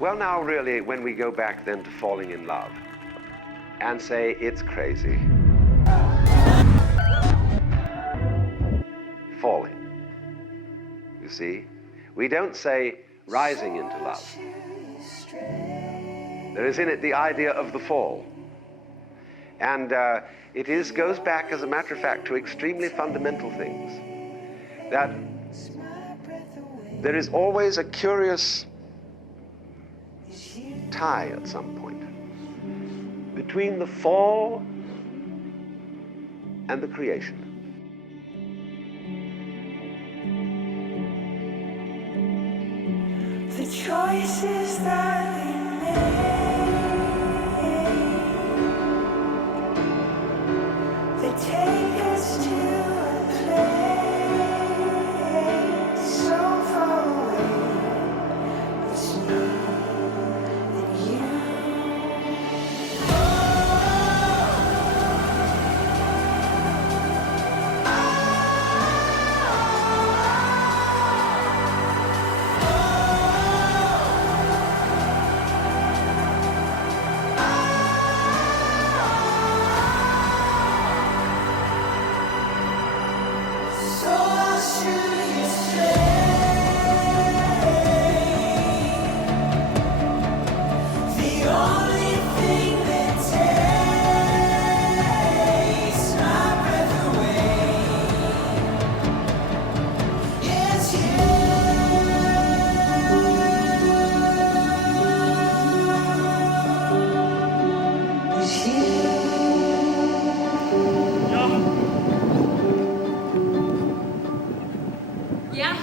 Well, now, really, when we go back then to falling in love and say it's crazy, falling, you see, we don't say rising into love. There is in it the idea of the fall. And it goes back, as a matter of fact, to extremely fundamental things. That there is always a curious tie at some point between the fall and the creation. The choices that we make, they take us to a place so far away. It's me and you. So I'll shoot you straight. The only thing that takes my breath away is you. Is you. Ja.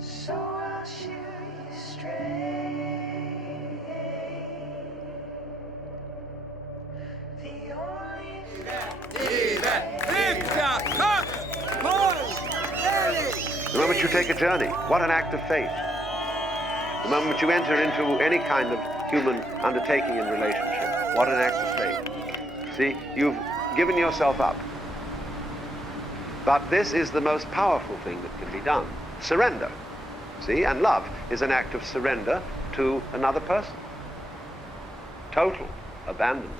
So I'll shoot you straight. The only The moment you take a journey, what an act of faith. The moment you enter into any kind of human undertaking in relationship, what an act of faith. See, you've given yourself up. But this is the most powerful thing that can be done. Surrender. See, and love is an act of surrender to another person. Total abandonment.